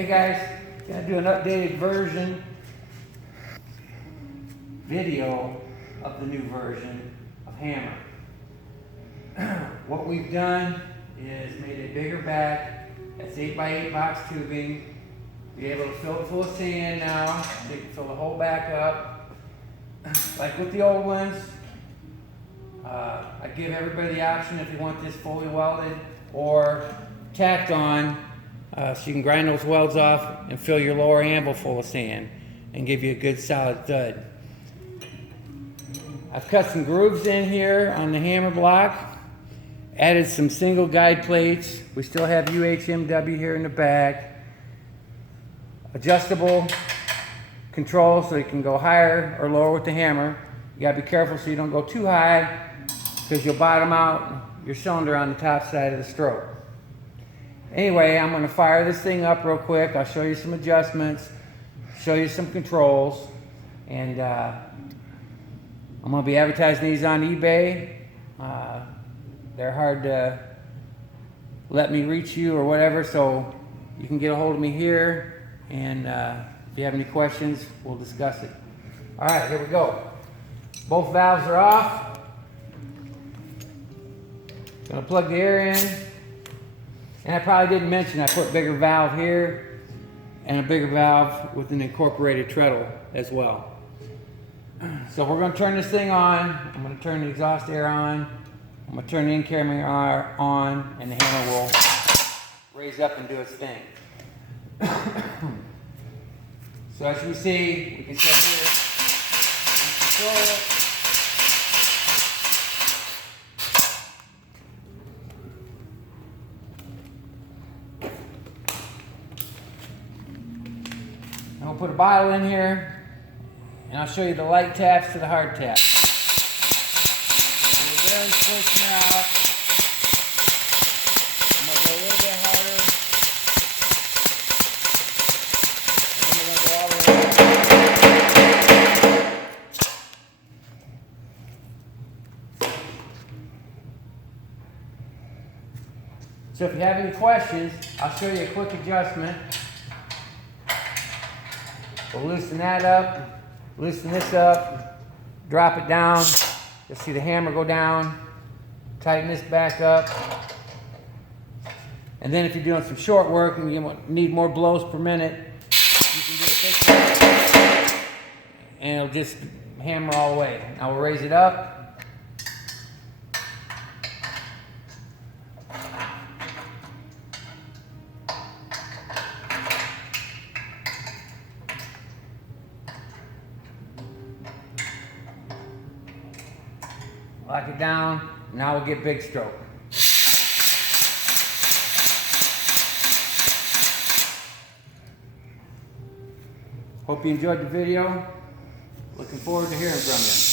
Hey guys, gonna do an updated version video of the new version of Hammer. What we've done is made a bigger back. That's 8x8 box tubing. Be able to fill it full of sand now, so you can fill the whole back up. Like with the old ones, I give everybody the option if you want this fully welded or tacked on, so you can grind those welds off and fill your lower anvil full of sand and give you a good solid thud. I've cut some grooves in here on the hammer block, added some single guide plates. We still have UHMW here in the back. Adjustable control so you can go higher or lower with the hammer. You gotta be careful so you don't go too high because you'll bottom out your cylinder on the top side of the stroke. Anyway, I'm gonna fire this thing up real quick. I'll show you some adjustments, show you some controls, and I'm gonna be advertising these on eBay. They're hard to let me reach you or whatever, so you can get a hold of me here, and if you have any questions, we'll discuss it. All right, here we go. Both valves are off. Gonna plug the air in. And I probably didn't mention I put a bigger valve here and a bigger valve with an incorporated treadle as well. So we're going to turn this thing on. I'm going to turn the exhaust air on. I'm going to turn the in-camera air on, and the hammer will raise up and do its thing. So as you see, we can set here and control it. I'll put a bottle in here, and I'll show you the light taps to the hard taps. We're very close now. I'm going to go a little bit harder. And then we're going to go all the way up. So if you have any questions, I'll show you a quick adjustment. We'll loosen that up, loosen this up, drop it down. You'll see the hammer go down, tighten this back up. And then if you're doing some short work and you need more blows per minute, you can do it this way, and it'll just hammer all the way. Now we'll raise it up. Lock it down. Now we'll get big stroke. Hope you enjoyed the video. Looking forward to hearing from you.